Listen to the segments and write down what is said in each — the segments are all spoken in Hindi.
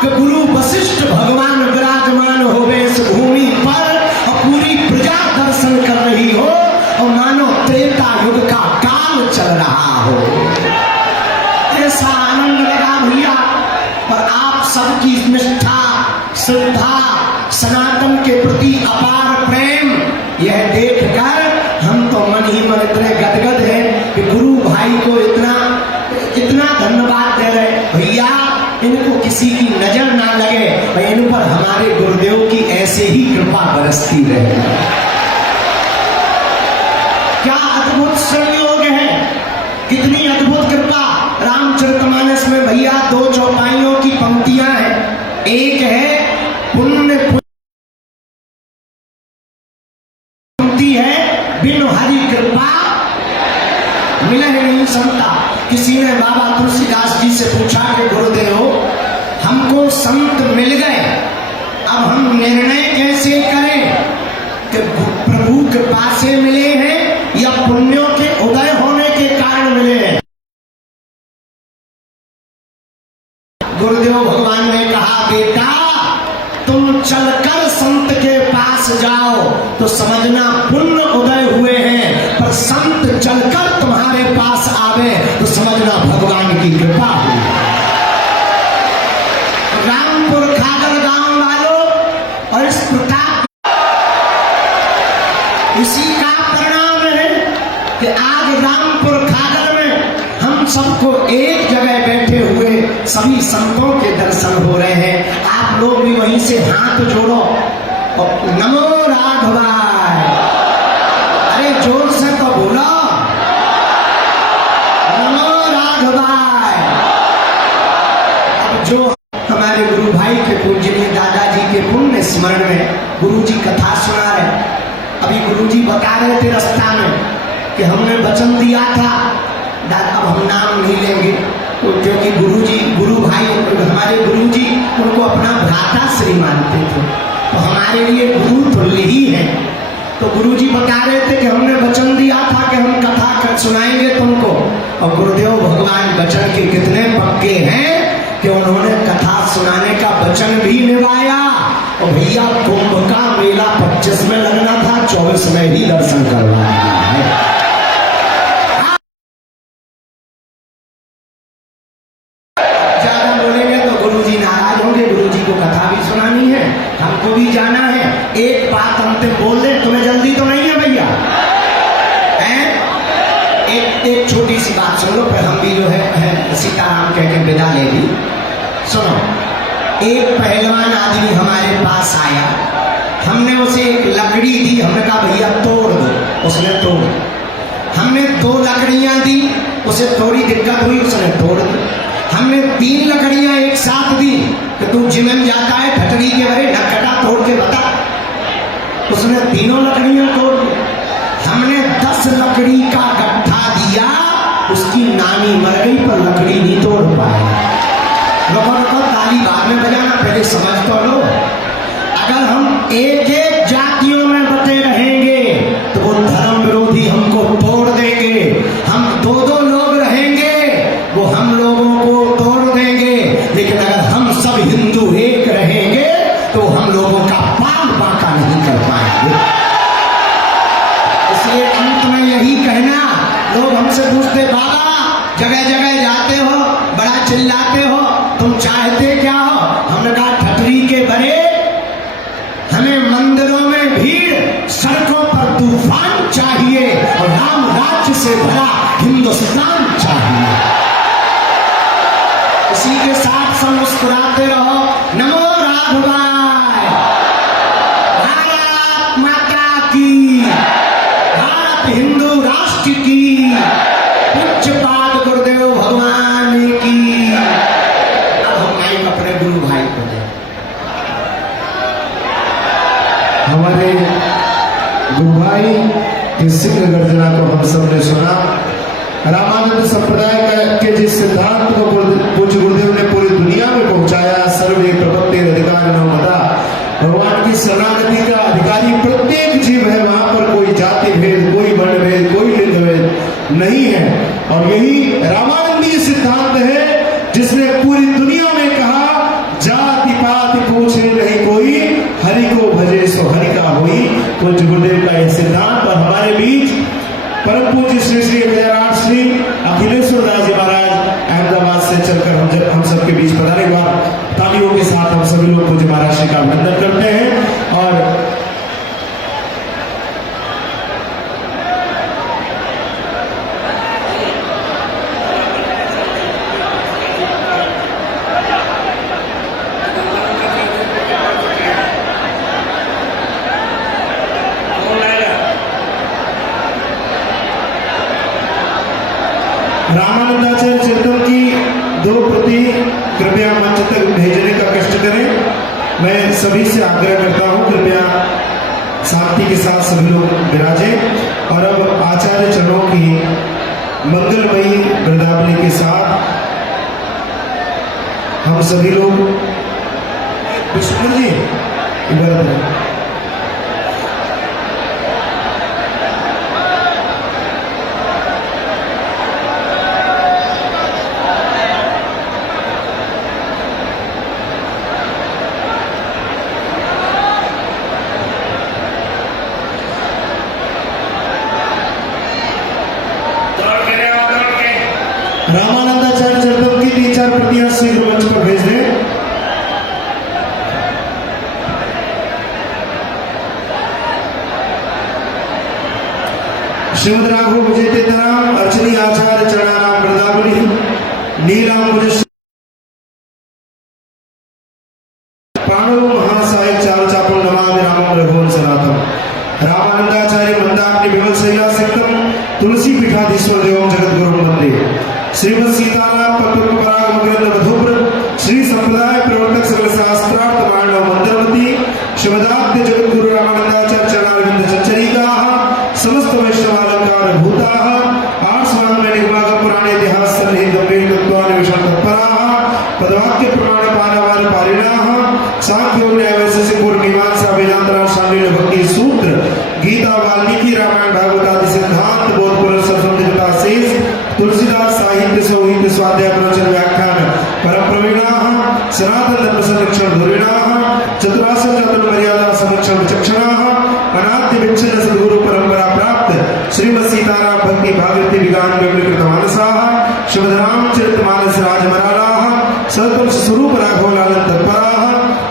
कि गुरु वशिष्ठ भगवान विराजमान होवे इस भूमि पर और पूरी प्रजा दर्शन कर रही हो और मानो त्रेता युग का काल चल रहा हो। ऐसा आनंद लगा भैया। और आप सबकी निष्ठा, श्रद्धा, सनातन के प्रति अपार प्रेम, यह देखकर हम तो मन ही मन इतने गदगद हैं कि गुरु भाई को इतना धन्यवाद दे रहे। भैया इनको किसी की नजर ना लगे और इन पर हमारे गुरुदेव की ऐसे ही कृपा बरसती रहे। क्या अद्भुत संयोग है, कितनी अद्भुत कृपा। रामचरितमानस में भैया 2 चौपाइयों की पंक्तियां हैं। एक है पुण्य पंक्ति है, बिनु हरि कृपा मिले नहीं संता। किसी ने बाबा तुलसीदास जी से पूछा कि गुरुदेव हमको संत मिल गए, अब हम निर्णय कैसे करें कि प्रभु कृपा से मिले हैं या पुण्यों के उदय होने के कारण मिले हैं। गुरुदेव भगवान ने कहा बेटा तुम चलकर संत के पास जाओ तो समझना पुण्य उदय हुए हैं, पर संत चलकर तुम्हारे पास आवे तो समझना भगवान की कृपा हुई। रामपुर खागर गांव वालों और इस प्रताप इसी का परिणाम है कि आज रामपुर खागर में हम सबको एक जगह बैठे हुए सभी संतों के दर्शन हो रहे हैं। आप लोग भी वहीं से हाथ जोड़ो और नमो राघवाय, अरे जोर से तो बोलो नमो राघवाय। अब जो हमारे गुरु भाई के पूजनीय दादाजी के पुण्य स्मरण में गुरु जी कथा सुना रहे। अभी गुरु जी बता रहे थे रास्ता में कि हमने वचन दिया था, अब हम नाम नहीं लेंगे तो क्योंकि गुरु भाई हमारे गुरु जी उनको अपना भ्राता श्री मानते थे, तो हमारे लिए गुरु तुल्य ही है। तो गुरु जी बता रहे थे कि हमने वचन दिया था कि हम कथा कर सुनाएंगे तुमको, और गुरुदेव भगवान वचन के कितने पक्के हैं कि उन्होंने कथा सुनाने का वचन भी निभाया। और भैया कुंभ का मेला 25 में लगना था, 24 में ही दर्शन करवाया है। हमको भी जाना है। एक बात अंतिम बोल दे, तुम्हें जल्दी तो नहीं है भैया? एक छोटी सी बात सुन लो, फिर हम भी जो है सीताराम कह के विदा ले ली। सुनो, एक पहलवान आदमी हमारे पास आया, हमने उसे एक लकड़ी दी, हमने कहा भैया तोड़ दो, उसने तोड़। हमने 2 लकड़ियां दी, उसे थोड़ी दिक्कत हुई, उसने तोड़ दी। हमने 3 लकड़ियां एक साथ दी कि तू जिमन जाता है ठटरी के बड़े नकटा तोड़ के बता, उसने 3 लकड़ियां तोड़ दी। हमने 10 लकड़ी का गट्ठा दिया, उसकी नानी मर गई पर लकड़ी नहीं तोड़ पाए। रुको ताली बाद में बजाना, पहले समझ तो लो। अगर हम एक एक जातियों में बटे रहेंगे तो वो धर्म विरोधी हमको तोड़ देंगे। हम 2-2 लोग रहेंगे वो हम लोगों को तोड़ देंगे, लेकिन अगर हम सब हिंदू एक रहेंगे तो हम लोगों का पाल बांका नहीं कर पाएंगे। इसलिए अंत में यही कहना, लोग हमसे पूछते बाबा जगह जगह जाते हो, बड़ा चिल्लाते हो, तुम चाहते क्या हो? हमने कहा ठटरी के बड़े हमें मंदिरों में भीड़, सड़कों पर तूफान चाहिए और राम राज्य से भरा हिंदुस्तान चाहिए। इसी के साथ सब मुस्कुराते रहो। नमो राघवाय, भारत माता की, भारत हिंदू राष्ट्र की, पूज्यपाद गुरुदेव भगवान की। अब हम माइक अपने गुरु भाई को दें। हमारे गुरु भाई के सिद्ध गर्जना को हम सबने सुना। रामानंद संप्रदाय के जिस सिद्धांत को पूज्य गुरुदेव ने पूरी दुनिया में पहुंचाया, सर्वे प्रपत्ति अधिकार नवमता, भगवान की शरणागति का अधिकारी प्रत्येक जीव है। वहां पर कोई जाति भेद, कोई वर्ण भेद, कोई लिंग भेद नहीं है। और यही रामानंदीय सिद्धांत है जिसने पूरी दुनिया में कहा जा पूछे नहीं कोई, हरि को भजे सो हरि का होई। पूज्य गुरुदेव का यह सिद्धांत। और हमारे बीच परम पूज्य श्री श्री 1008 श्री अखिलेश्वर दास जी महाराज अहमदाबाद से चलकर हम सबके बीच पधारे। एक बार तालियों के साथ हम सभी लोग पूज्य महाराज श्री का अभिनंदन करते हैं। और रामानंदाचार्य चरितम की 2 प्रति कृपया मंच तक भेजने का कष्ट करें। मैं सभी से आग्रह करता हूं, कृपया शांति के साथ सभी लोग विराजें। और अब आचार्य चरणों की मंगलमयी वृंदावली के साथ हम सभी लोग विष्णु जी इधर रामानंदाचार्य चरितम की 3-4 प्रतियां शीघ्र मंच पर भेज दें। श्रीमद राघव विजय तेतराम अर्चनी आचार्य चरणानाम वृंदावली नीलांबुज पाणो महासाय चारु चापल नमामि रामं रघुवंश सनातन। रामानंदाचार्य मंदाग्नि विमल शैला सिक्तम तुलसी पीठाधीश्वर देवं जगत गुरु वंदे। श्रीमद सीताराम पत्र पराग मकरंद मधुप्र श्री संप्रदाय प्रवर्तक सकल शास्त्रार्थ मांडव मंत्रवती श्रीमदाद्य जगत गुरु रामानंदाचार्य चरणारविंद चच्चरिका समस्त वैष्णवालंकार भूता आर्षवांगमय निर्मागम पुराणे इतिहास सन्निहित गंभीर तत्वानि विषम तत्पराः पदवाक्य प्रमाण पारावार पारिणाः सांख्य योग न्याय वैशेषिक पूर्व मीमांसा वेदांतरा शांडिल्य भक्ति सूत्र गीता वाल्मीकि रामायण भागवत आदि सिद्धांत बोध पुरुष संबंधितता शेष तुलसीदास साहित्य सौहित्य स्वाध्याय प्रवचन व्याख्यान परम प्रवीणाः सनातन धर्म संरक्षण धुरीणाः चतुराश्र चातुर मर्यादा संरक्षण विचक्षणाः अनाद्य विच्छिन्न सद्गुरु परंपरा प्राप्त श्रीमद सीताराम भक्ति भागवती विगान विकृत मानसाः श्रीमद रामचरित मानस राजमरालाः सत्पुरुष स्वरूप राघव लालन तत्पराः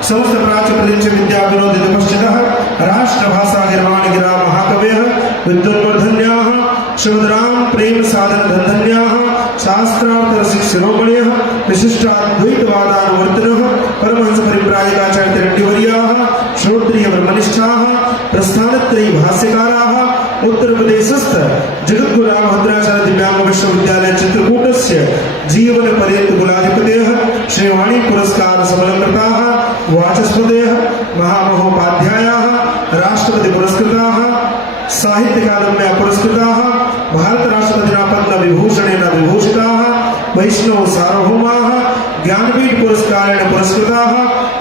समस्त प्राच्य प्रदेश विद्या विनोदित पश्चिदः राष्ट्र भाषा निर्माण गिरा महाकवयः विद्वन्वर्धन्याः श्रीमद राम प्रेम साधन धन्याः शास्त्रार्थ रसिक शिरोमणियः विशिष्टाद्वैतवादानुवर्तिनः परमहंस परिव्राजकाचार्य तिरण्डिवर्याः श्रोत्रिय ब्रह्मनिष्ठाः प्रस्थानत्रयी भाष्यकाराः उत्तर प्रदेशस्थ जगद्गुरु रामभद्राचार्य दिव्यांग विश्वविद्यालय चित्रकूटस्य जीवन पर्यंत कुलाधिपतयः श्रीवाणी पुरस्कार समलंकृताः वाचस्पतयः महामहोपाध्यायाः राष्ट्रपति पुरस्कृताः साहित्य अकादम्या पुरस्कृताः भारत राष्ट्रपतिना पद्म विभूषणेन विभूषिताः वैष्णव सार्वभौमाः ज्ञानपीठ पुरस्कारेण पुरस्कृताः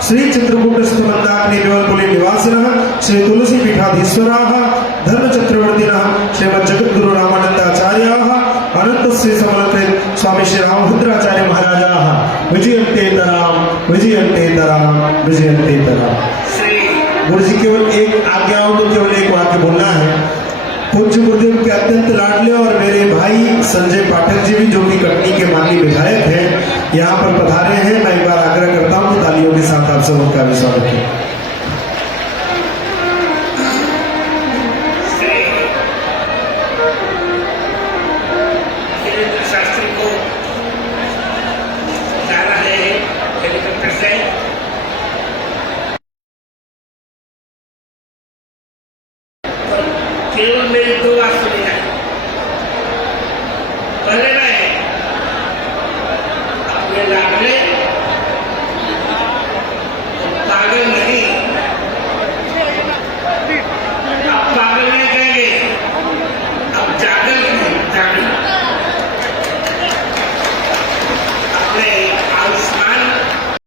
श्री चित्रकूटस्थ मंदाकिनी विमलपुरी निवासिनः श्री तुलसी पीठाधीश्वराः धर्म चक्रवर्तिनः श्रीमद् जगद्गुरु रामानंदाचार्याः अनंत श्री समलकृत स्वामी श्री रामभद्राचार्य महाराजाः विजयन्ते तराम विजयन्ते तराम विजयन्ते तराम। गुरु जी केवल एक आज्ञा हो तो केवल एक वाक्य बोलना है। पूज्य गुरुदेव के अत्यंत लाडले और मेरे भाई संजय पाठक जी भी जो कि कटनी के माननीय विधायक हैं यहाँ पर पधारे हैं। मैं एक बार आग्रह करता हूँ कि तालियों के साथ आप सब उनका भी स्वागत है। शास्त्री को जाना है हेलीकॉप्टर से केवल मेरी 2 बात सुनी है। पहले मैं अपने लाडले